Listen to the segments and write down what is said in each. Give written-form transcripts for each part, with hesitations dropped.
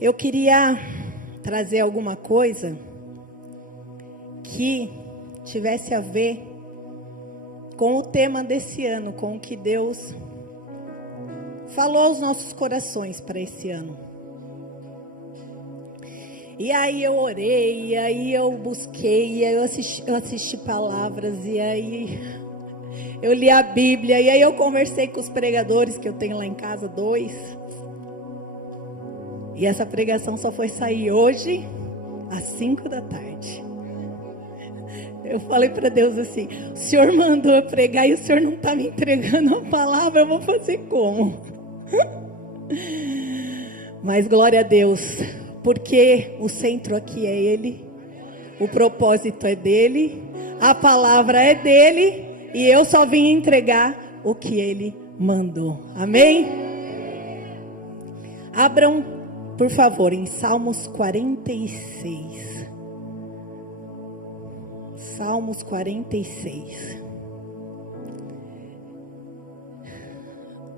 Eu queria trazer alguma coisa que tivesse a ver com o tema desse ano, com o que Deus falou aos nossos corações para esse ano. E aí eu orei, e aí eu busquei, e aí eu assisti palavras, e aí eu li a Bíblia, e aí eu conversei com os pregadores que eu tenho lá em casa, 2. E essa pregação só foi sair hoje, às 5 da tarde. Eu falei para Deus assim: o Senhor mandou eu pregar e o Senhor não está me entregando a palavra, eu vou fazer como? Mas glória a Deus, porque o centro aqui é Ele, o propósito é dEle, a palavra é dEle, e eu só vim entregar o que Ele mandou. Amém? Abram, por favor, em Salmos 46. Salmos 46.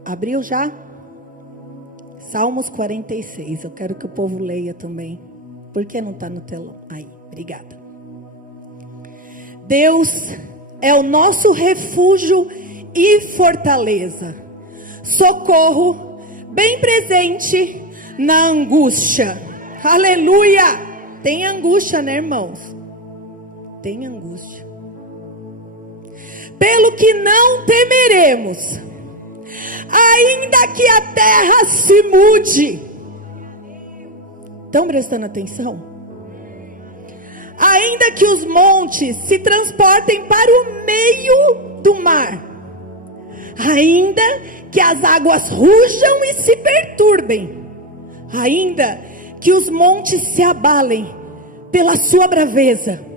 Abriu já? Salmos 46. Eu quero que o povo leia também. Por que não está no telão? Aí, obrigada. Deus é o nosso refúgio e fortaleza, socorro bem presente na angústia. Aleluia! Tem angústia, né, irmãos? Tem angústia. Pelo que não temeremos, ainda que a terra se mude. Estão prestando atenção? Ainda que os montes se transportem para o meio do mar, ainda que as águas rujam e se perturbem, ainda que os montes se abalem pela sua braveza,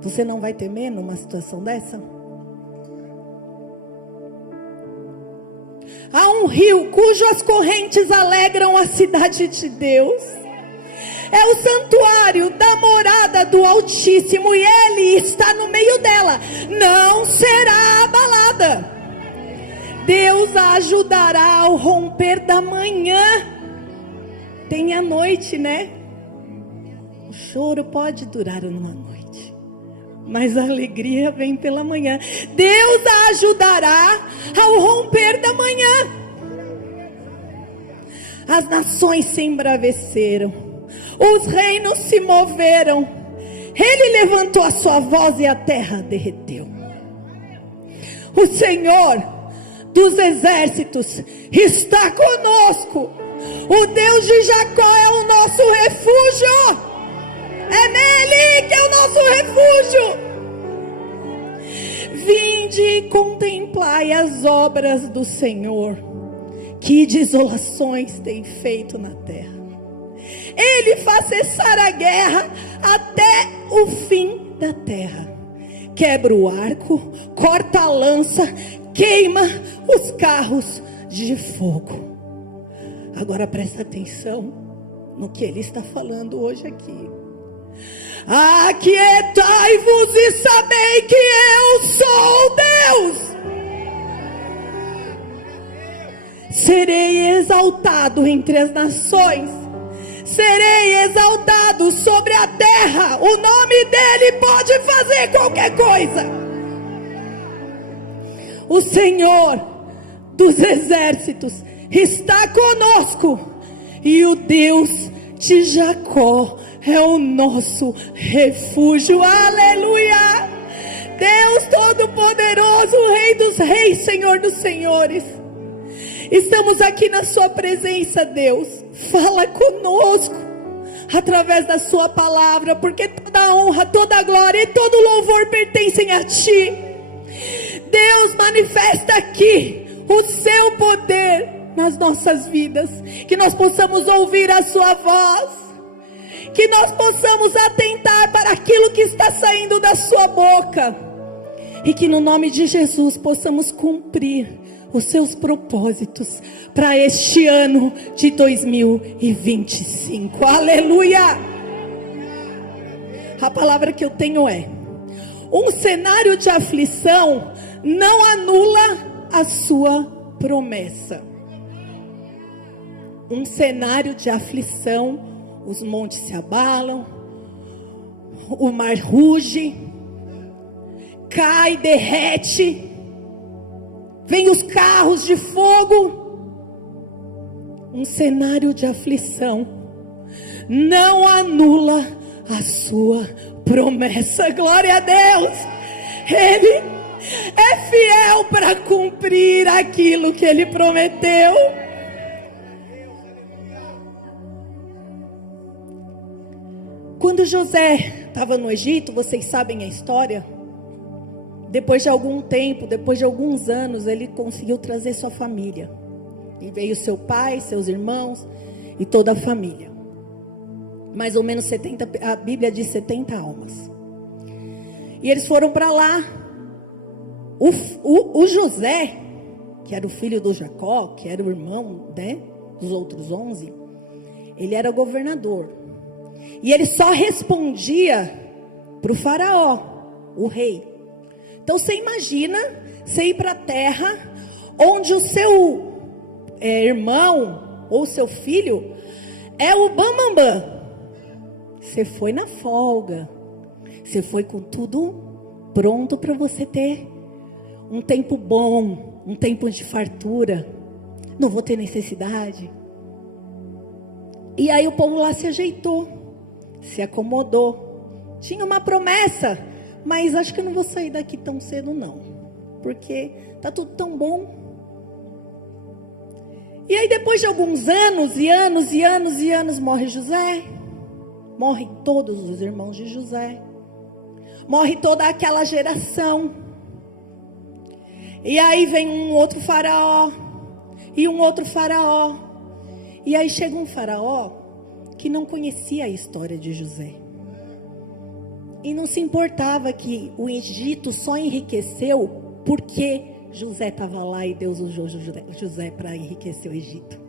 você não vai temer numa situação dessa? Há um rio cujas correntes alegram a cidade de Deus. É o santuário da morada do Altíssimo, e Ele está no meio dela, não será abalada. Deus a ajudará ao romper da manhã. Tem a noite, né? O choro pode durar uma noite, mas a alegria vem pela manhã. Deus a ajudará ao romper da manhã. As nações se embraveceram, os reinos se moveram. Ele levantou a sua voz e a terra derreteu. O Senhor dos exércitos está conosco. O Deus de Jacó é o nosso refúgio. É nele que é o nosso refúgio. Vinde e contemplai as obras do Senhor, que desolações tem feito na terra. Ele faz cessar a guerra até o fim da terra. Quebra o arco, corta a lança, queima os carros de fogo. Agora presta atenção no que ele está falando hoje aqui. Aquietai-vos e sabei que eu sou Deus. Serei exaltado entre as nações, serei exaltado sobre a terra. O nome dele pode fazer qualquer coisa. O Senhor dos exércitos está conosco, e o Deus de Jacó é o nosso refúgio. Aleluia! Deus Todo-Poderoso, Rei dos Reis, Senhor dos Senhores, estamos aqui na sua presença, Deus. Fala conosco através da sua palavra, porque toda a honra, toda a glória e todo o louvor pertencem a ti. Deus, manifesta aqui o seu poder nas nossas vidas, que nós possamos ouvir a sua voz, que nós possamos atentar para aquilo que está saindo da sua boca, e que no nome de Jesus possamos cumprir os seus propósitos para este ano de 2025. Aleluia! A palavra que eu tenho é: um cenário de aflição não anula a sua promessa. um cenário de aflição. Os montes se abalam, o mar ruge, cai, derrete, vem os carros de fogo. Um cenário de aflição não anula a sua promessa. Glória a Deus. Ele é fiel para cumprir aquilo que Ele prometeu. Quando José estava no Egito, vocês sabem a história. Depois de algum tempo, depois de alguns anos, ele conseguiu trazer sua família. E veio seu pai, seus irmãos e toda a família. Mais ou menos 70, a Bíblia diz 70 almas. E eles foram para lá. O José, que era o filho do Jacó, que era o irmão, né, dos outros 11, ele era governador. E ele só respondia para o faraó, o rei. Então você imagina você ir para a terra onde o seu irmão ou seu filho é o bambambam. Você foi na folga. Você foi com tudo pronto para você ter um tempo bom, um tempo de fartura. Não vou ter necessidade. E aí o povo lá se ajeitou, se acomodou. Tinha uma promessa, mas acho que eu não vou sair daqui tão cedo não, porque tá tudo tão bom. E aí depois de alguns anos e anos e anos e anos, morre José. Morrem todos os irmãos de José. Morre toda aquela geração. E aí vem um outro faraó. E um outro faraó. E aí chega um faraó que não conhecia a história de José. E não se importava que o Egito só enriqueceu porque José estava lá e Deus usou José para enriquecer o Egito.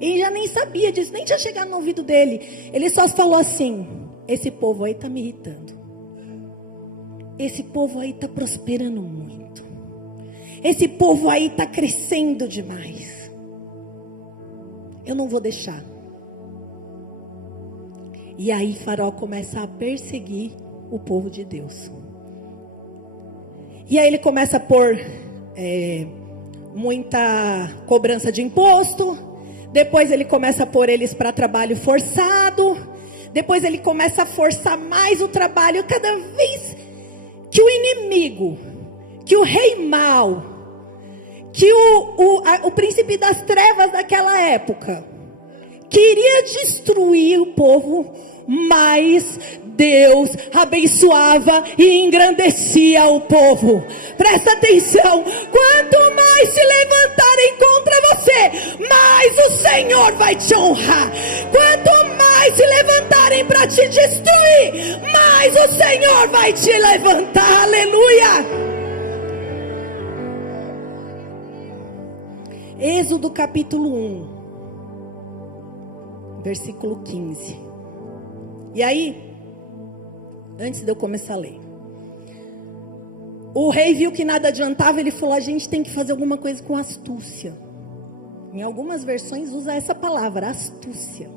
Ele já nem sabia disso, nem tinha chegado no ouvido dele. Ele só falou assim: esse povo aí está me irritando. Esse povo aí está prosperando muito. Esse povo aí está crescendo demais. Eu não vou deixar. E aí Faraó começa a perseguir o povo de Deus. E aí ele começa a pôr muita cobrança de imposto. Depois ele começa a pôr eles para trabalho forçado. Depois ele começa a forçar mais o trabalho. Cada vez que o inimigo, que o rei mau, que o príncipe das trevas daquela época queria destruir o povo, mas Deus abençoava e engrandecia o povo. Presta atenção: quanto mais se levantarem contra você, mais o Senhor vai te honrar. Quanto mais se levantarem para te destruir, mais o Senhor vai te levantar. Aleluia. Êxodo capítulo 1, versículo 15. E aí, antes de eu começar a ler, o rei viu que nada adiantava. Ele falou: a gente tem que fazer alguma coisa com astúcia. Em algumas versões usa essa palavra, astúcia.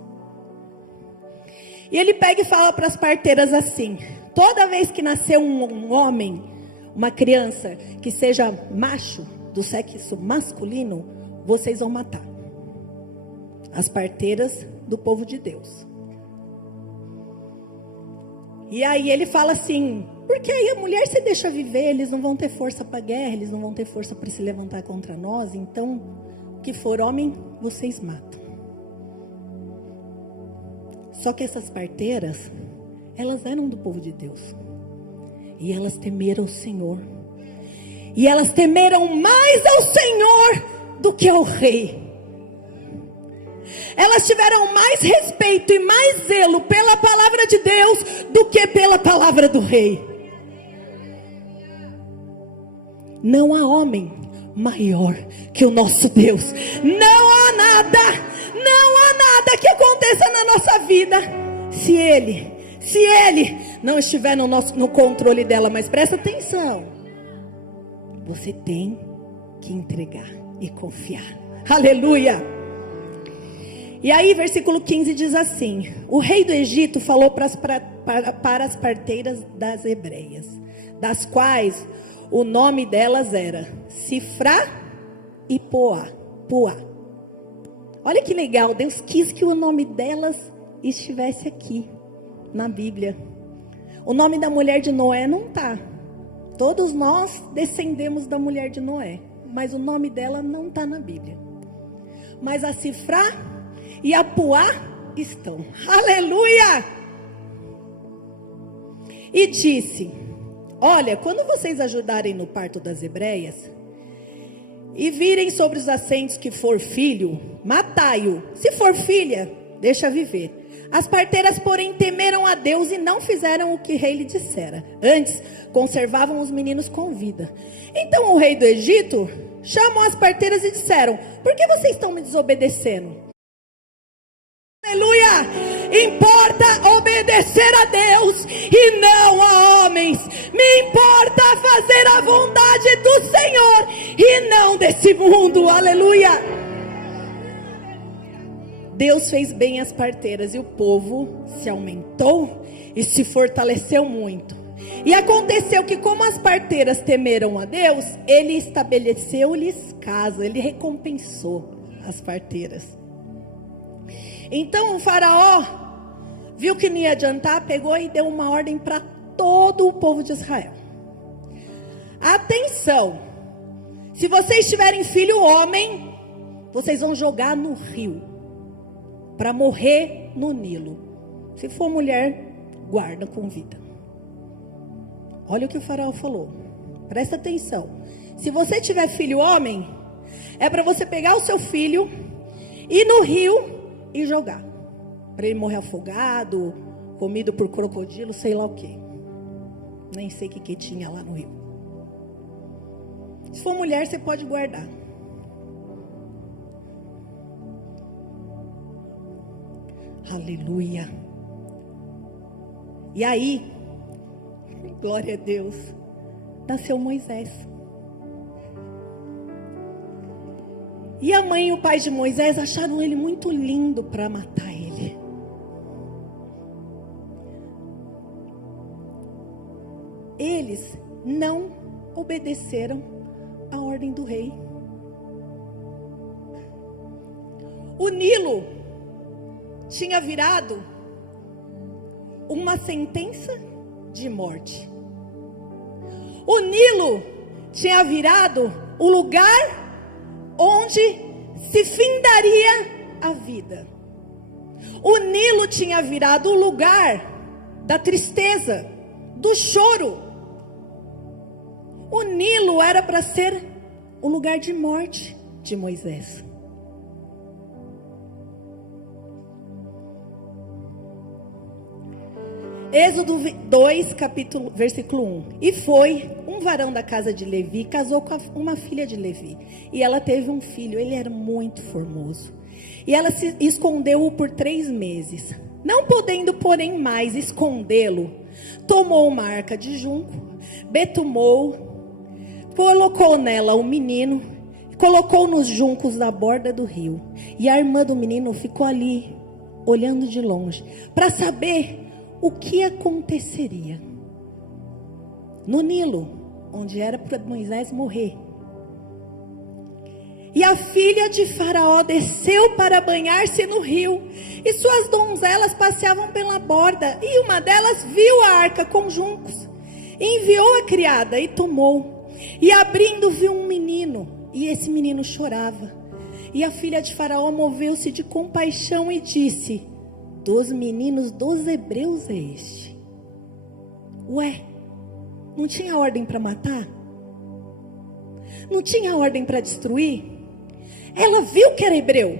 E ele pega e fala para as parteiras assim: toda vez que nascer um homem, uma criança que seja macho, do sexo masculino, vocês vão matar. As parteiras do povo de Deus. E aí ele fala assim: porque aí a mulher se deixa viver, eles não vão ter força para guerra, eles não vão ter força para se levantar contra nós. Então, o que for homem, vocês matam. Só que essas parteiras, elas eram do povo de Deus. E elas temeram o Senhor. E elas temeram mais ao Senhor do que ao rei. Elas tiveram mais respeito e mais zelo pela palavra de Deus do que pela palavra do rei. Não há homem maior que o nosso Deus. Não há nada que aconteça na nossa vida se Ele não estiver no controle dela. Mas presta atenção, você tem que entregar e confiar. Aleluia. E aí, versículo 15 diz assim: o rei do Egito falou para as parteiras das hebreias, das quais o nome delas era Sifrá e Poá. Olha que legal, Deus quis que o nome delas estivesse aqui na Bíblia. O nome da mulher de Noé não está. Todos nós descendemos da mulher de Noé, mas o nome dela não está na Bíblia. Mas a Sifrá e a Poá estão. Aleluia! E disse: olha, quando vocês ajudarem no parto das hebreias e virem sobre os assentos que for filho, matai-o. Se for filha, deixa viver. As parteiras, porém, temeram a Deus e não fizeram o que o rei lhe dissera. Antes, conservavam os meninos com vida. Então o rei do Egito chamou as parteiras e disseram: por que vocês estão me desobedecendo? Aleluia! Importa obedecer a Deus e não a homens. Me importa fazer a vontade do Senhor e não desse mundo. Aleluia! Deus fez bem às parteiras e o povo se aumentou e se fortaleceu muito. E aconteceu que, como as parteiras temeram a Deus, ele estabeleceu-lhes casa, ele recompensou as parteiras. Então o faraó viu que não ia adiantar, pegou e deu uma ordem para todo o povo de Israel: atenção, se vocês tiverem filho homem, vocês vão jogar no rio, para morrer no Nilo. Se for mulher, guarda com vida. Olha o que o faraó falou, presta atenção. Se você tiver filho homem, é para você pegar o seu filho, ir no rio e jogar, para ele morrer afogado, comido por crocodilo, sei lá o que. Nem sei o que tinha lá no rio. Se for mulher, você pode guardar. Aleluia. E aí, glória a Deus, nasceu Moisés. E a mãe e o pai de Moisés acharam ele muito lindo para matar ele. Eles não obedeceram a ordem do rei. O Nilo tinha virado uma sentença de morte. O Nilo tinha virado o lugar onde se findaria a vida. O Nilo tinha virado o lugar da tristeza, do choro. O Nilo era para ser o lugar de morte de Moisés. Êxodo 2, versículo 1. E foi um varão da casa de Levi, casou com uma filha de Levi. E ela teve um filho, ele era muito formoso. E ela se escondeu-o por 3 meses. Não podendo, porém, mais escondê-lo, tomou uma arca de junco, betumou, colocou nela o menino, colocou nos juncos da borda do rio. E a irmã do menino ficou ali, olhando de longe, para saber o que aconteceria no Nilo, onde era para Moisés morrer. E a filha de Faraó desceu para banhar-se no rio, e suas donzelas passeavam pela borda, e uma delas viu a arca com juncos, e enviou a criada e tomou, e abrindo viu um menino, e esse menino chorava. E a filha de Faraó moveu-se de compaixão e disse: dos meninos dos hebreus é este. Ué, não tinha ordem para matar? Não tinha ordem para destruir? Ela viu que era hebreu.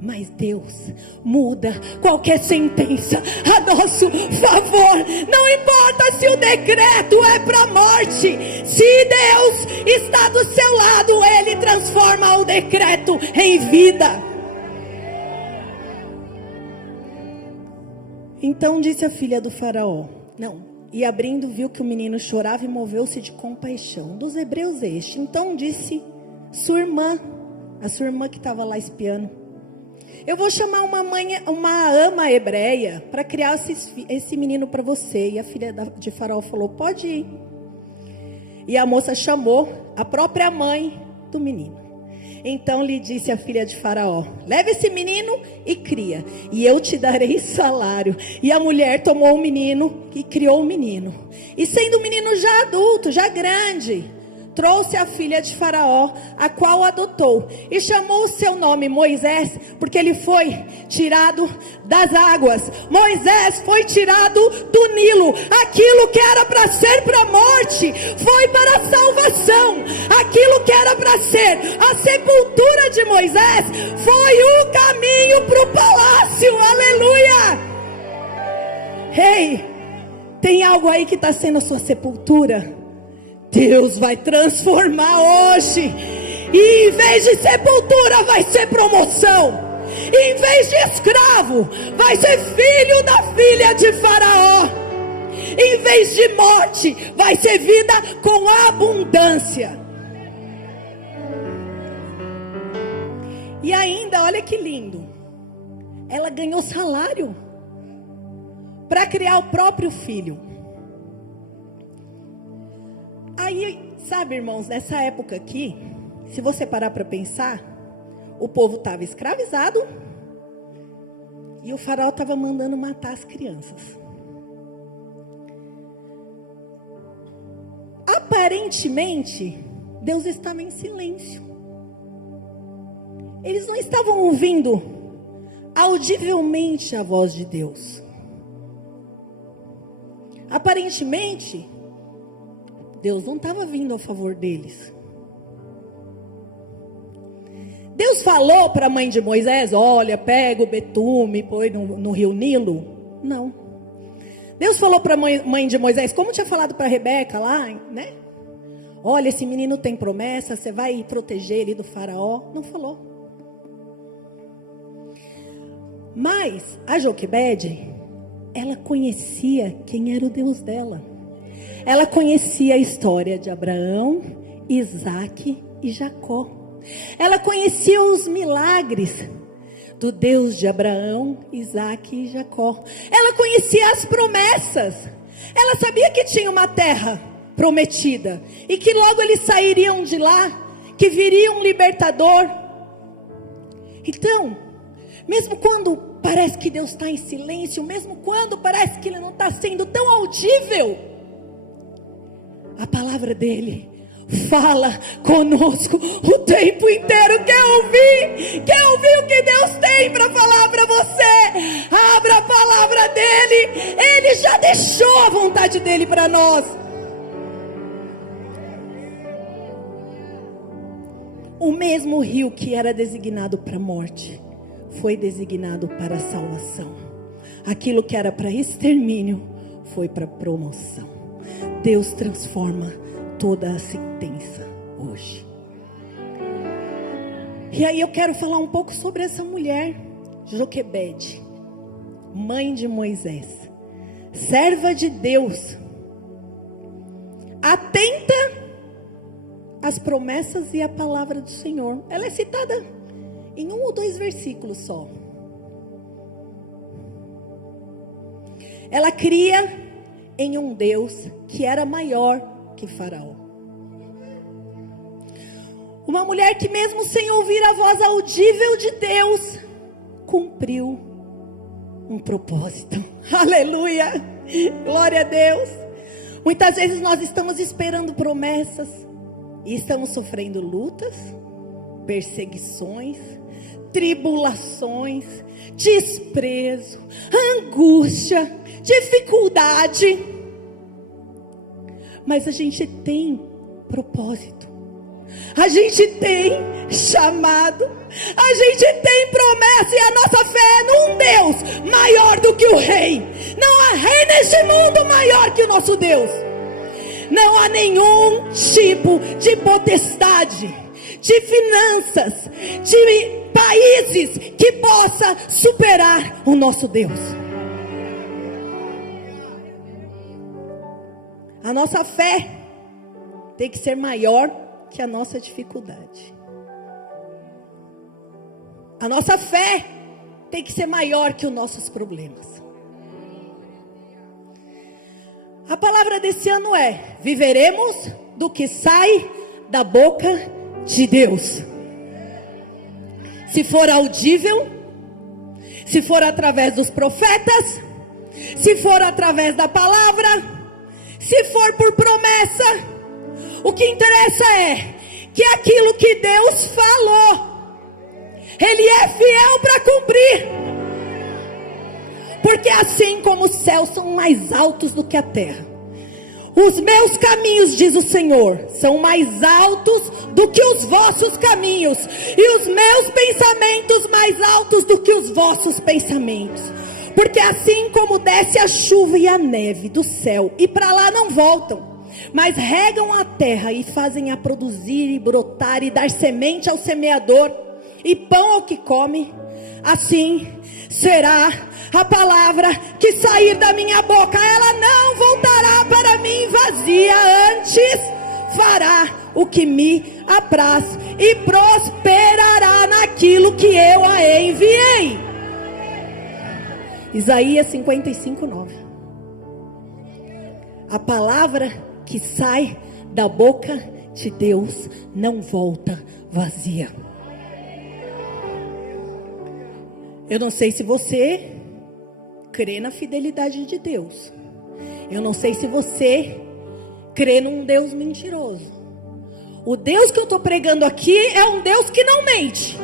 Mas Deus muda qualquer sentença a nosso favor. Não importa se o decreto é para morte. Se Deus está do seu lado, Ele transforma o decreto em vida. Então disse a filha do faraó, e abrindo viu que o menino chorava e moveu-se de compaixão. Dos hebreus este. Então disse sua irmã, a sua irmã que estava lá espiando, eu vou chamar uma ama hebreia para criar esse menino para você. E a filha de Faraó falou, pode ir. E a moça chamou a própria mãe do menino. Então lhe disse a filha de Faraó, leve esse menino e cria, e eu te darei salário. E a mulher tomou o menino e criou o menino. E sendo o menino já adulto, já grande, trouxe a filha de Faraó, a qual adotou, e chamou o seu nome Moisés, porque ele foi tirado das águas. Moisés foi tirado do Nilo. Aquilo que era para ser para a morte, foi para a salvação. Aquilo que era para ser a sepultura de Moisés, foi o caminho para o palácio. Aleluia! Ei, tem algo aí que está sendo a sua sepultura? Deus vai transformar hoje. E em vez de sepultura vai ser promoção. E em vez de escravo vai ser filho da filha de Faraó. Em vez de morte vai ser vida com abundância. E ainda, olha que lindo, ela ganhou salário para criar o próprio filho. Aí, sabe, irmãos, nessa época aqui, se você parar para pensar, o povo estava escravizado e o faraó estava mandando matar as crianças. Aparentemente, Deus estava em silêncio. Eles não estavam ouvindo audivelmente a voz de Deus. Aparentemente, Deus não estava vindo a favor deles. Deus falou para a mãe de Moisés, olha, pega o betume e põe no rio Nilo. Não. Deus falou para a mãe de Moisés, como tinha falado para Rebeca lá, né? Olha, esse menino tem promessa, você vai proteger ele do faraó. Não falou. Mas a Joquebede, ela conhecia quem era o Deus dela. Ela conhecia a história de Abraão, Isaque e Jacó. Ela conhecia os milagres do Deus de Abraão, Isaque e Jacó. Ela conhecia as promessas. Ela sabia que tinha uma terra prometida e que logo eles sairiam de lá, que viria um libertador. Então, mesmo quando parece que Deus está em silêncio, mesmo quando parece que Ele não está sendo tão audível, a palavra dele fala conosco o tempo inteiro. Quer ouvir? Quer ouvir o que Deus tem para falar para você? Abra a palavra dele. Ele já deixou a vontade dele para nós. O mesmo rio que era designado para a morte foi designado para a salvação. Aquilo que era para extermínio foi para promoção. Deus transforma toda a sentença hoje. E aí eu quero falar um pouco sobre essa mulher, Joquebede, mãe de Moisés, serva de Deus, atenta às promessas e à palavra do Senhor. Ela é citada em 1 ou 2 versículos só. Ela cria em um Deus que era maior que Faraó. Uma mulher que mesmo sem ouvir a voz audível de Deus, cumpriu um propósito. Aleluia! Glória a Deus! Muitas vezes nós estamos esperando promessas e estamos sofrendo lutas, perseguições, tribulações, desprezo, angústia, dificuldade. Mas a gente tem propósito, a gente tem chamado, a gente tem promessa, e a nossa fé é num Deus maior do que o rei. Não há rei neste mundo maior que o nosso Deus. Não há nenhum tipo de potestade, de finanças, de países que possa superar o nosso Deus. A nossa fé tem que ser maior que a nossa dificuldade. A nossa fé tem que ser maior que os nossos problemas. A palavra desse ano é: viveremos do que sai da boca de Deus. Se for audível, se for através dos profetas, se for através da palavra, se for por promessa, o que interessa é que aquilo que Deus falou, Ele é fiel para cumprir. Porque assim como os céus são mais altos do que a terra, os meus caminhos, diz o Senhor, são mais altos do que os vossos caminhos, e os meus pensamentos mais altos do que os vossos pensamentos. Porque assim como desce a chuva e a neve do céu, e para lá não voltam, mas regam a terra e fazem a produzir e brotar e dar semente ao semeador e pão ao que come, assim será a palavra que sair da minha boca. Ela não voltará para mim vazia, antes fará o que me apraz e prosperará naquilo que eu a enviei. Isaías 55:9. A palavra que sai da boca de Deus não volta vazia. Eu não sei se você crê na fidelidade de Deus. Eu não sei se você crê num Deus mentiroso. O Deus que eu estou pregando aqui é um Deus que não mente.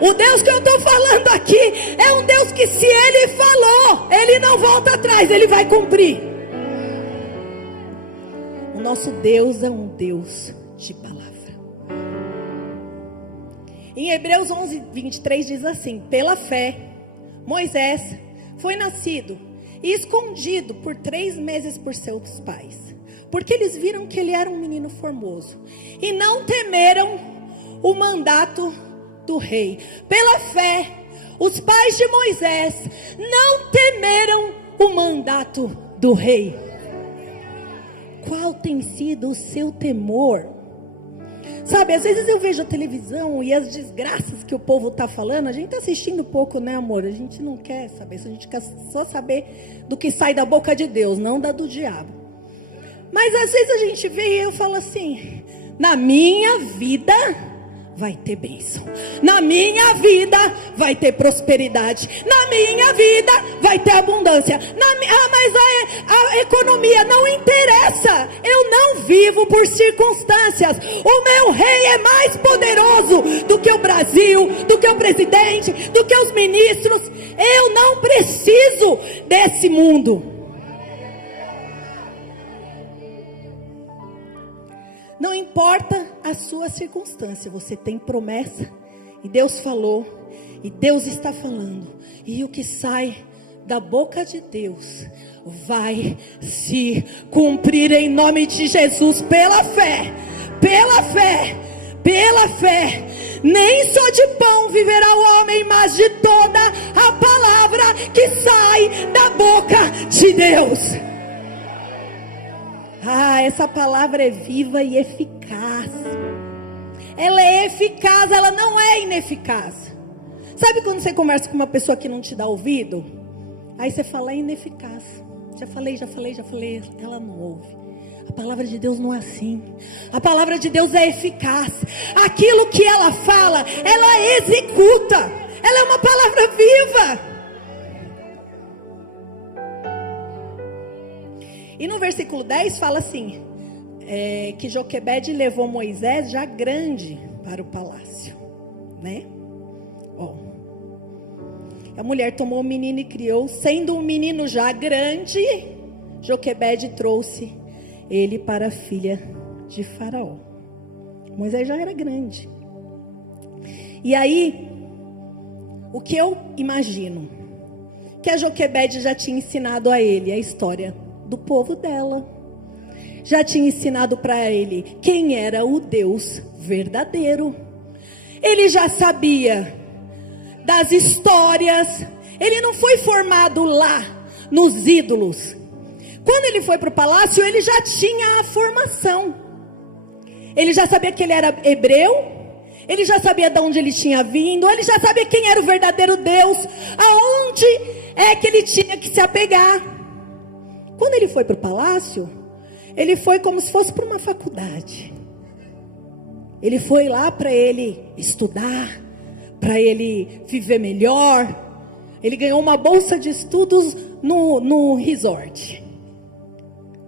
O Deus que eu estou falando aqui é um Deus que, se Ele falou, Ele não volta atrás, Ele vai cumprir. O nosso Deus é um Deus de palavra. Em Hebreus 11:23 diz assim: pela fé, Moisés foi nascido e escondido por 3 meses por seus pais, porque eles viram que ele era um menino formoso e não temeram o mandato do rei. Pela fé, os pais de Moisés não temeram o mandato do rei. Qual tem sido o seu temor? Sabe, às vezes eu vejo a televisão e as desgraças que o povo está falando. A gente está assistindo pouco, né, amor? A gente não quer saber, a gente quer só saber do que sai da boca de Deus, não da do diabo. Mas às vezes a gente vê e eu falo assim: na minha vida vai ter bênção, na minha vida vai ter prosperidade, na minha vida vai ter abundância. Mas a economia não interessa. Eu não vivo por circunstâncias. O meu rei é mais poderoso do que o Brasil, do que o presidente, do que os ministros. Eu não preciso desse mundo. Não importa a sua circunstância, você tem promessa, e Deus falou, e Deus está falando, e o que sai da boca de Deus vai se cumprir em nome de Jesus. Pela fé, pela fé, pela fé. Nem só de pão viverá o homem, mas de toda a palavra que sai da boca de Deus. Essa palavra é viva e eficaz. Ela é eficaz, ela não é ineficaz. Sabe quando você conversa com uma pessoa que não te dá ouvido? Aí você fala: é ineficaz. Já falei, ela não ouve. A palavra de Deus não é assim. A palavra de Deus é eficaz. Aquilo que ela fala, ela executa. Ela é uma palavra viva. E no versículo 10 fala assim, que Joquebede levou Moisés já grande para o palácio, né? A mulher tomou o menino e criou. Sendo um menino já grande, Joquebede trouxe ele para a filha de Faraó. Moisés já era grande. E aí, o que eu imagino? Que a Joquebede já tinha ensinado a ele a história do povo dela. Já tinha ensinado para ele quem era o Deus verdadeiro. Ele já sabia das histórias. Ele não foi formado lá nos ídolos. Quando ele foi para o palácio, ele já tinha a formação. Ele já sabia que ele era hebreu. Ele já sabia de onde ele tinha vindo, ele já sabia quem era o verdadeiro Deus, aonde é que ele tinha que se apegar. Quando ele foi para o palácio, ele foi como se fosse para uma faculdade. Ele foi lá para ele estudar, para ele viver melhor. Ele ganhou uma bolsa de estudos no resort.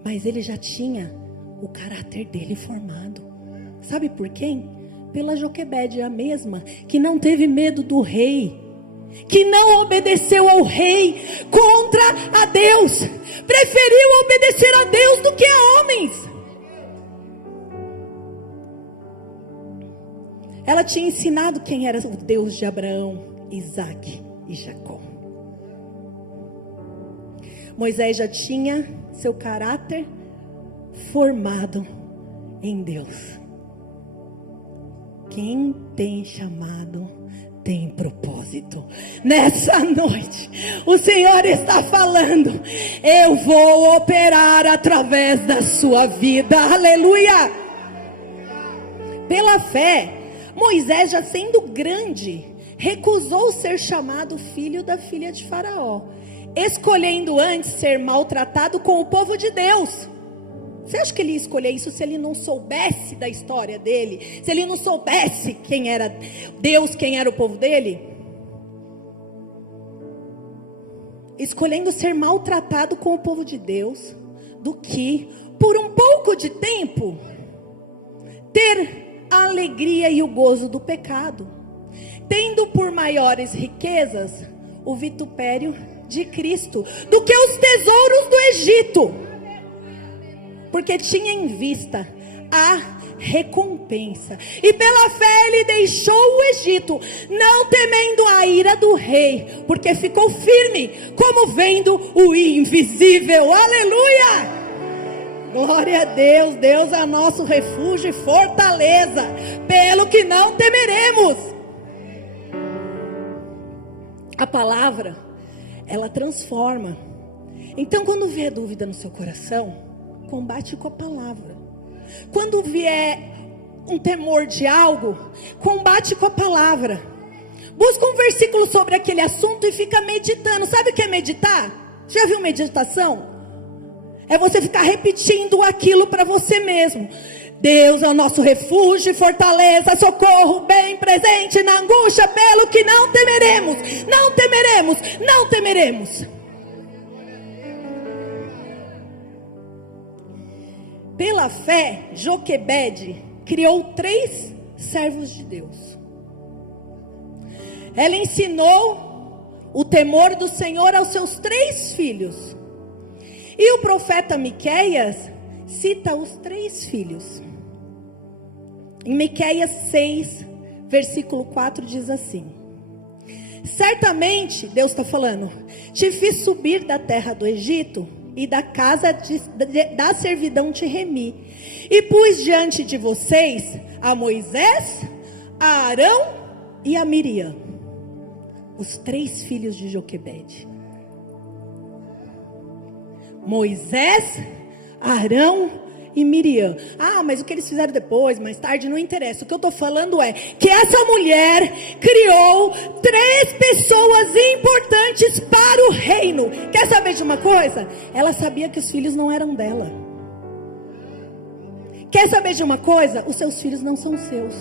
Mas ele já tinha o caráter dele formado. Sabe por quem? Pela Joquebede, a mesma que não teve medo do rei, que não obedeceu ao rei contra a Deus, preferiu obedecer a Deus do que a homens. Ela tinha ensinado quem era o Deus de Abraão, Isaque e Jacó. Moisés já tinha seu caráter formado em Deus. Quem tem chamado tem propósito. Nessa noite o Senhor está falando: eu vou operar através da sua vida. Aleluia. Pela fé, Moisés, já sendo grande, recusou ser chamado filho da filha de Faraó, escolhendo antes ser maltratado com o povo de Deus. Você acha que ele ia escolher isso se ele não soubesse da história dele? Se ele não soubesse quem era Deus, quem era o povo dele? Escolhendo ser maltratado com o povo de Deus, do que, por um pouco de tempo, ter a alegria e o gozo do pecado, tendo por maiores riquezas o vitupério de Cristo, do que os tesouros do Egito. Porque tinha em vista a recompensa. E pela fé ele deixou o Egito, não temendo a ira do rei, porque ficou firme, como vendo o invisível. Aleluia! Glória a Deus. Deus é nosso refúgio e fortaleza, pelo que não temeremos. A palavra, ela transforma. Então, quando vier dúvida no seu coração, combate com a palavra. Quando vier um temor de algo, combate com a palavra. Busca um versículo sobre aquele assunto e fica meditando. Sabe o que é meditar? Já viu meditação? É você ficar repetindo aquilo para você mesmo. Deus é o nosso refúgio e fortaleza, socorro bem presente na angústia, pelo que não temeremos, não temeremos, não temeremos. Pela fé, Joquebede criou 3 servos de Deus. Ela ensinou o temor do Senhor aos seus 3 filhos. E o profeta Miqueias cita os 3 filhos. Em Miqueias 6, versículo 4 diz assim: certamente, Deus está falando, te fiz subir da terra do Egito, e da casa da servidão te remi, e pus diante de vocês a Moisés, a Arão e a Miriam, os 3 filhos de Joquebede. Moisés, Arão e Miriam. Ah, mas o que eles fizeram depois, mais tarde, não interessa. O que eu estou falando é que essa mulher criou 3 pessoas importantes para o reino. Quer saber de uma coisa? Ela sabia que os filhos não eram dela. Quer saber de uma coisa? Os seus filhos não são seus.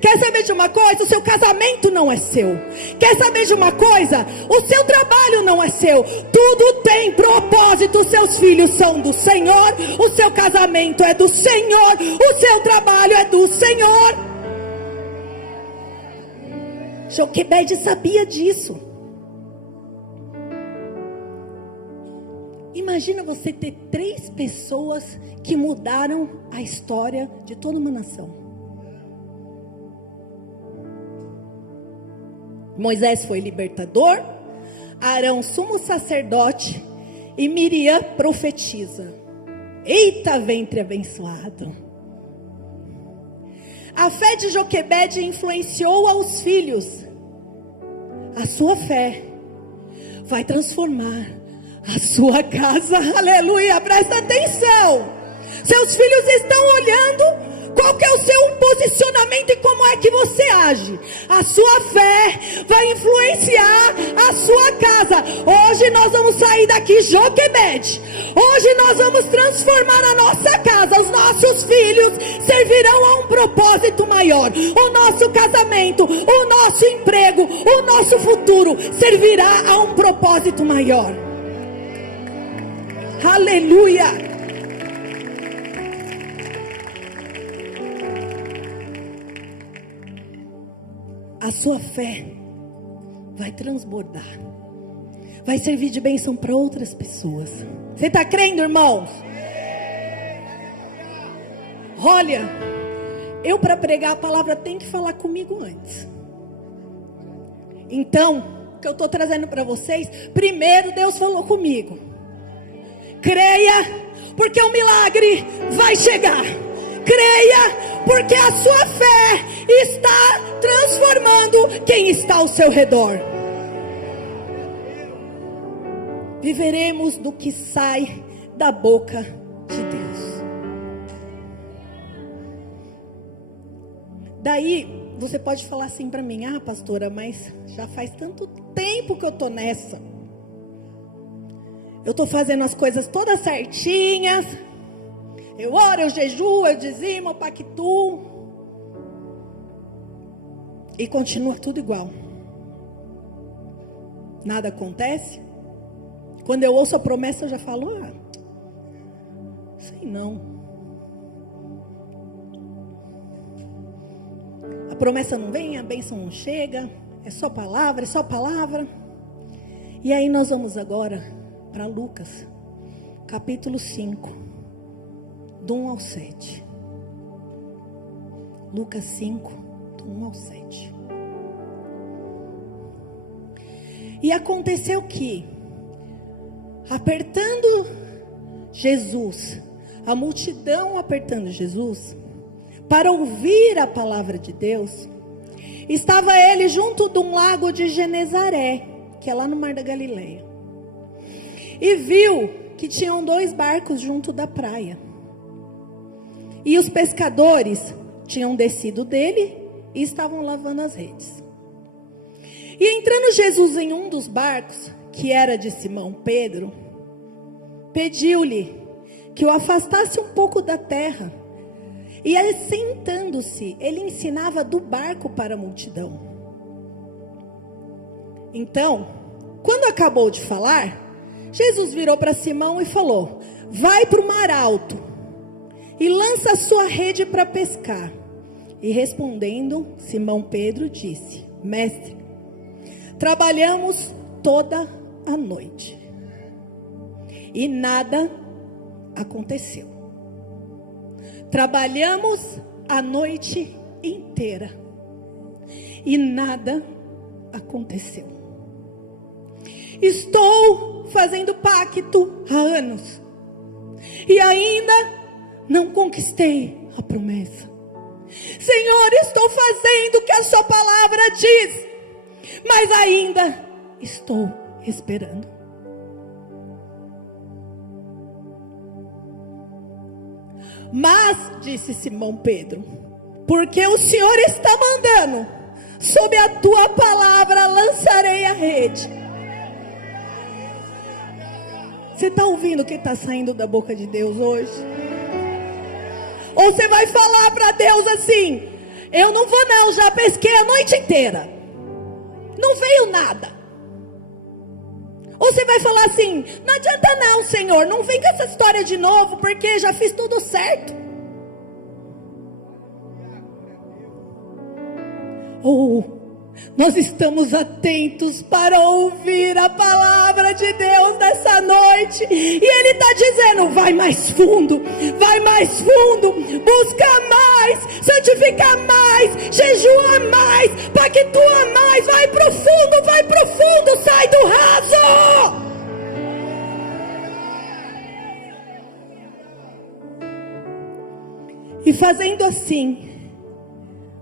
Quer saber de uma coisa? O seu casamento não é seu. Quer saber de uma coisa? O seu trabalho não é seu. Tudo tem propósito. Os seus filhos são do Senhor. O seu casamento é do Senhor. O seu trabalho é do Senhor. Joquebede sabia disso. Imagina você ter 3 pessoas que mudaram a história de toda uma nação. Moisés foi libertador, Arão sumo sacerdote e Miriam profetiza. Eita, ventre abençoado. A fé de Joquebede influenciou aos filhos. A sua fé vai transformar a sua casa. Aleluia, presta atenção. Seus filhos estão olhando Qual que é o seu posicionamento e como é que você age? A sua fé vai influenciar a sua casa. Hoje nós vamos sair daqui Joquebede. Hoje nós vamos transformar a nossa casa. Os nossos filhos servirão a um propósito maior. O nosso casamento, o nosso emprego, o nosso futuro servirá a um propósito maior. Aleluia. A sua fé vai transbordar, vai servir de bênção para outras pessoas. Você está crendo, irmãos? Olha, eu para pregar a palavra tenho que falar comigo antes. Então, o que eu estou trazendo para vocês, primeiro Deus falou comigo. Creia, porque o milagre vai chegar. Creia, porque a sua fé está transformando quem está ao seu redor. Viveremos do que sai da boca de Deus. Daí, você pode falar assim para mim: ah, pastora, mas já faz tanto tempo que eu estou nessa. Eu estou fazendo as coisas todas certinhas. Eu oro, eu jejuo, eu dizimo, eu pactuo. E continua tudo igual. Nada acontece. Quando eu ouço a promessa, eu já falo: ah, sei não. A promessa não vem, a bênção não chega. É só palavra, é só palavra. E aí nós vamos agora para Lucas, capítulo 5. Do 1 ao 7. Lucas 5, do 1 ao 7. E aconteceu que, apertando Jesus, a multidão apertando Jesus, para ouvir a palavra de Deus, estava ele junto de um lago de Genezaré, que é lá no Mar da Galileia. E viu que tinham 2 barcos junto da praia. E os pescadores tinham descido dele e estavam lavando as redes. E entrando Jesus em um dos barcos, que era de Simão Pedro, pediu-lhe que o afastasse um pouco da terra. E assentando-se, ele ensinava do barco para a multidão. Então, quando acabou de falar, Jesus virou para Simão e falou: vai para o mar alto e lança a sua rede para pescar. E respondendo, Simão Pedro disse: mestre, trabalhamos toda a noite e nada aconteceu. Trabalhamos a noite inteira e nada aconteceu. Estou fazendo pacto há anos e ainda não conquistei a promessa. Senhor, estou fazendo o que a sua palavra diz, mas ainda estou esperando. Mas, disse Simão Pedro, porque o Senhor está mandando, sob a tua palavra lançarei a rede. Você está ouvindo o que está saindo da boca de Deus hoje? Ou você vai falar para Deus assim: eu não vou não, já pesquei a noite inteira, não veio nada. Ou você vai falar assim: não adianta não, Senhor, não vem com essa história de novo, porque já fiz tudo certo. Ou nós estamos atentos para ouvir a palavra de Deus nessa noite, e Ele está dizendo: vai mais fundo, busca mais, santifica mais, jejua mais, pactua mais, vai profundo, sai do raso. E fazendo assim,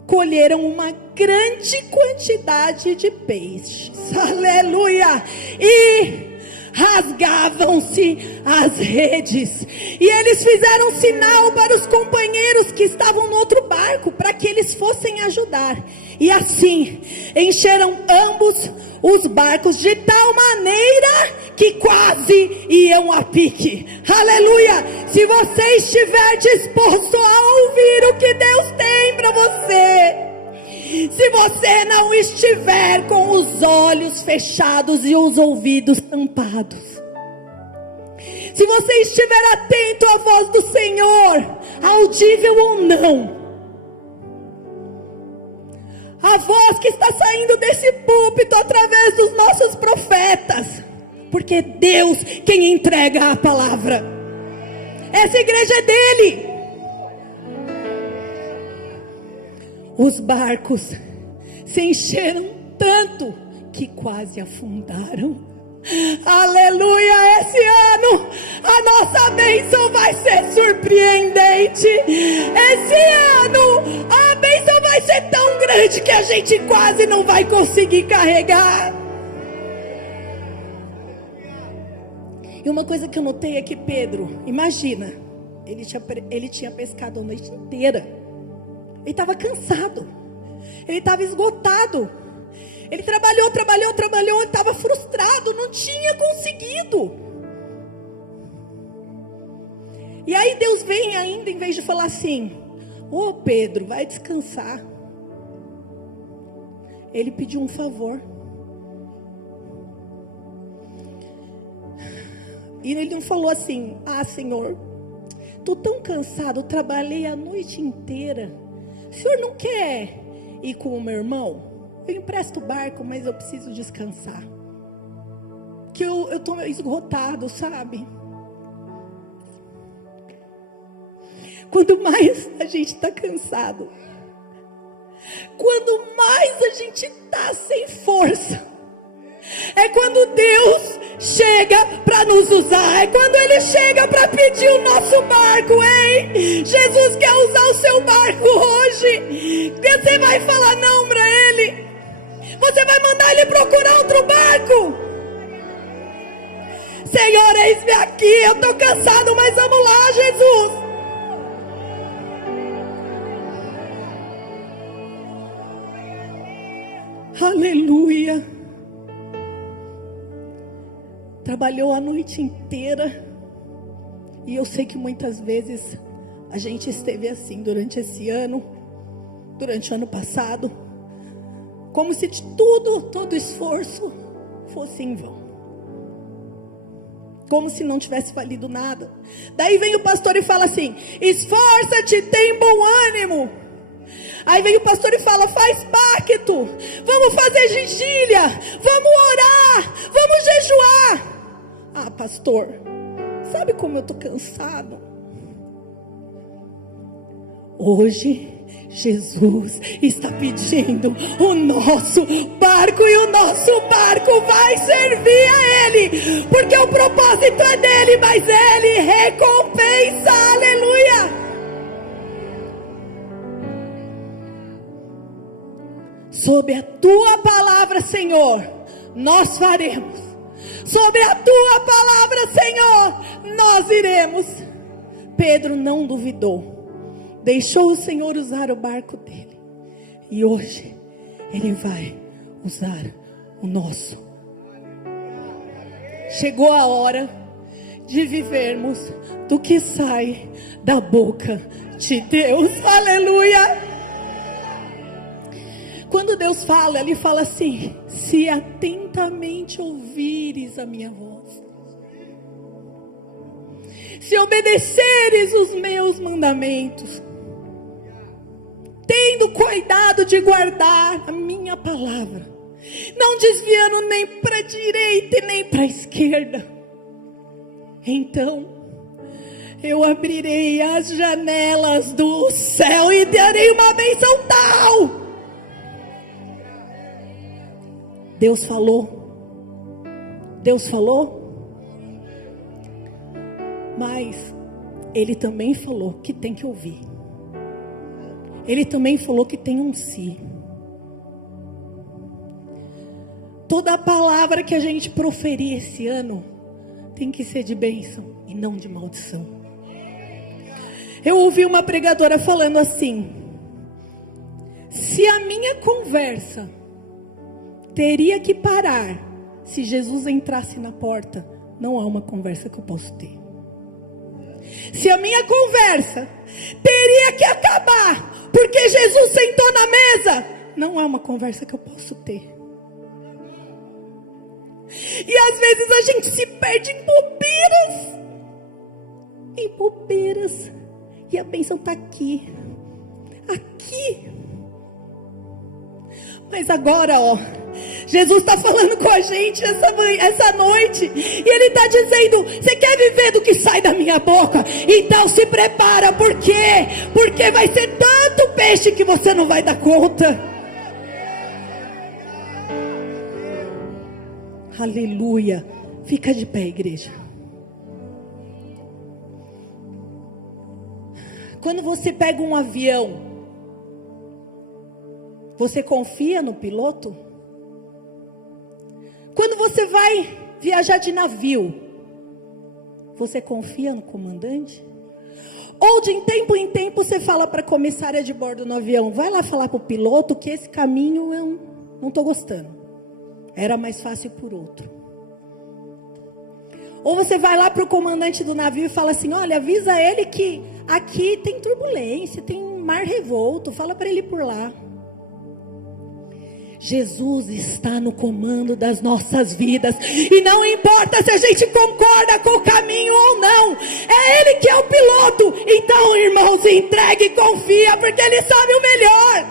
colheram uma grande quantidade de peixes. Aleluia! E rasgavam-se as redes. E eles fizeram sinal para os companheiros que estavam no outro barco, para que eles fossem ajudar. E assim, encheram ambos os barcos de tal maneira que quase iam a pique. Aleluia! Se você estiver disposto a ouvir o que Deus tem para você, se você não estiver com os olhos fechados e os ouvidos tampados, se você estiver atento à voz do Senhor, audível ou não, a voz que está saindo desse púlpito através dos nossos profetas, porque Deus quem entrega a palavra, essa igreja é dele. Os barcos se encheram tanto que quase afundaram. Aleluia! Esse ano a nossa bênção vai ser surpreendente. Esse ano a bênção vai ser tão grande que a gente quase não vai conseguir carregar. E uma coisa que eu notei é que Pedro, imagina, ele tinha pescado a noite inteira. Ele estava cansado, ele estava esgotado. Ele trabalhou, estava frustrado, não tinha conseguido. E aí Deus vem ainda, em vez de falar assim: ô Pedro, vai descansar, ele pediu um favor. E ele não falou assim: ah, Senhor, estou tão cansado, trabalhei a noite inteira, o Senhor não quer ir com o meu irmão? Eu empresto o barco, mas eu preciso descansar, que eu estou esgotado, sabe? Quando mais a gente está cansado, quando mais a gente está sem força, é quando Deus chega para nos usar, é quando Ele chega para pedir o nosso barco. Ei, Jesus quer usar o seu barco hoje. Você vai falar não para Ele? Você vai mandar Ele procurar outro barco? Senhor, eis-me aqui, eu estou cansado, mas vamos lá, Jesus. Aleluia. Trabalhou a noite inteira. E eu sei que muitas vezes a gente esteve assim durante esse ano, durante o ano passado, como se todo esforço fosse em vão, como se não tivesse valido nada. Daí vem o pastor e fala assim: esforça-te, tem bom ânimo. Aí vem o pastor e fala: faz pacto, vamos fazer vigília, vamos orar, vamos jejuar. Ah, pastor, sabe como eu estou cansado? Hoje Jesus está pedindo o nosso barco, e o nosso barco vai servir a Ele, porque o propósito é dele, mas Ele recompensa. Aleluia! Sob a tua palavra, Senhor, nós faremos. Sobre a tua palavra, Senhor, nós iremos. Pedro não duvidou. Deixou o Senhor usar o barco dele. E hoje Ele vai usar o nosso. Chegou a hora de vivermos do que sai da boca de Deus. Aleluia! Quando Deus fala, Ele fala assim: se atentamente ouvires a minha voz, se obedeceres os meus mandamentos, tendo cuidado de guardar a minha palavra, não desviando nem para a direita e nem para a esquerda, então eu abrirei as janelas do céu e darei uma bênção tal. Deus falou, mas Ele também falou que tem que ouvir. Ele também falou que tem um sim. Toda a palavra que a gente proferir esse ano tem que ser de bênção e não de maldição. Eu ouvi uma pregadora falando assim: se a minha conversa teria que parar se Jesus entrasse na porta, não há uma conversa que eu posso ter. Se a minha conversa teria que acabar porque Jesus sentou na mesa, não há uma conversa que eu posso ter. E às vezes a gente se perde em bobeiras, e a bênção está aqui. Mas agora, Jesus está falando com a gente essa noite, e Ele está dizendo: você quer viver do que sai da minha boca? Então se prepara, por quê? Porque vai ser tanto peixe que você não vai dar conta. Aleluia. Fica de pé, igreja. Quando você pega um avião, você confia no piloto? Quando você vai viajar de navio, você confia no comandante? Ou de tempo em tempo você fala para a comissária de bordo no avião: vai lá falar para o piloto que esse caminho eu não estou gostando, era mais fácil por outro. Ou você vai lá para o comandante do navio e fala assim: olha, avisa ele que aqui tem turbulência, tem mar revolto, fala para ele ir por lá. Jesus está no comando das nossas vidas, e não importa se a gente concorda com o caminho ou não, é Ele que é o piloto. Então, irmãos, entregue e confia, porque Ele sabe o melhor.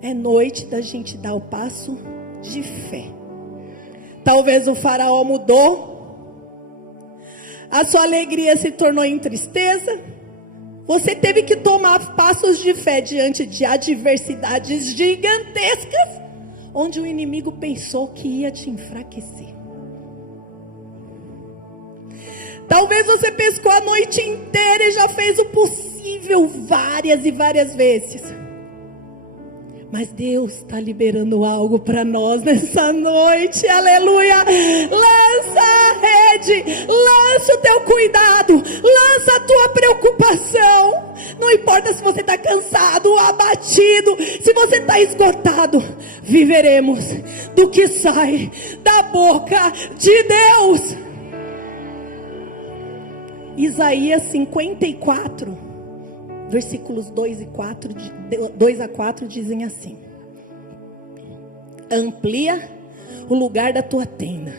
É noite da gente dar o passo de fé. Talvez o faraó mudou, a sua alegria se tornou em tristeza. Você teve que tomar passos de fé diante de adversidades gigantescas, onde o inimigo pensou que ia te enfraquecer. Talvez você pescou a noite inteira e já fez o possível várias e várias vezes. Mas Deus está liberando algo para nós nessa noite, aleluia. Lança a rede, lança o teu cuidado, lança a tua preocupação. Não importa se você está cansado, abatido, se você está esgotado, viveremos do que sai da boca de Deus. Isaías 54, versículos 2 a 4 dizem assim: amplia o lugar da tua tenda,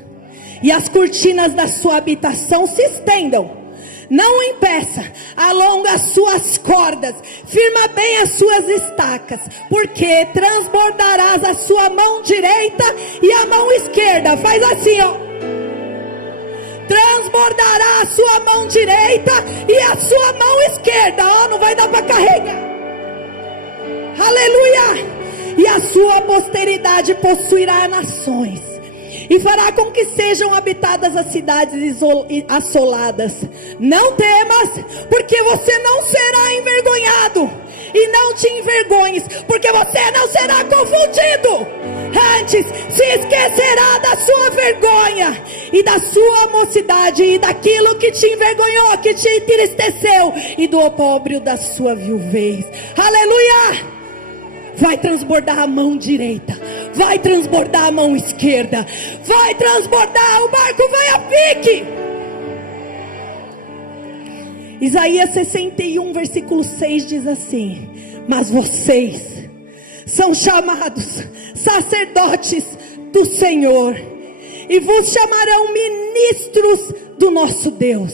e as cortinas da sua habitação se estendam. Não impeça, alonga as suas cordas, firma bem as suas estacas, porque transbordarás a sua mão direita e a mão esquerda. Faz assim, transbordará a sua mão direita e a sua mão esquerda. Não vai dar para carregar. Aleluia. E a sua posteridade possuirá nações, e fará com que sejam habitadas as cidades assoladas. Não temas, porque você não será envergonhado, e não te envergonhes, porque você não será confundido. Antes se esquecerá da sua vergonha e da sua mocidade, e daquilo que te envergonhou, que te entristeceu, e do opróbrio da sua viuvez. Aleluia. Vai transbordar a mão direita, vai transbordar a mão esquerda, vai transbordar, o barco vai a pique. Isaías 61, versículo 6 diz assim: mas vocês são chamados sacerdotes do Senhor, e vos chamarão ministros do nosso Deus.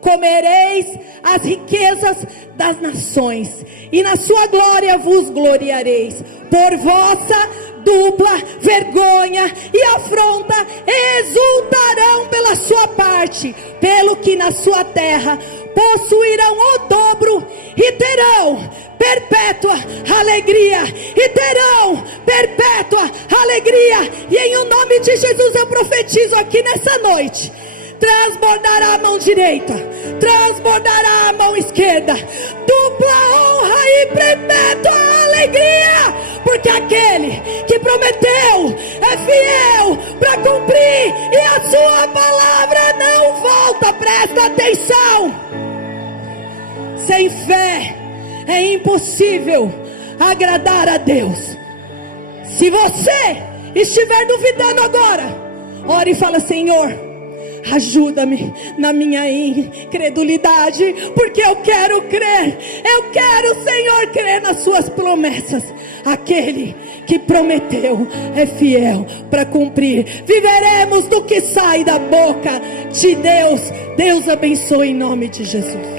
Comereis as riquezas das nações, e na sua glória vos gloriareis. Por vossa dupla vergonha e afronta exultarão pela sua parte, pelo que na sua terra possuirão o dobro, e terão perpétua alegria, e terão perpétua alegria. E em o nome de Jesus eu profetizo aqui nessa noite: transbordará a mão direita, transbordará a mão esquerda, dupla honra e perpétua alegria, porque aquele que prometeu é fiel para cumprir, e a sua palavra não volta. Presta atenção. Sem fé é impossível agradar a Deus. Se você estiver duvidando agora, ore e fala: Senhor, ajuda-me na minha incredulidade, porque eu quero crer. Eu quero, Senhor, crer nas suas promessas. Aquele que prometeu é fiel para cumprir. Viveremos do que sai da boca de Deus. Deus abençoe em nome de Jesus.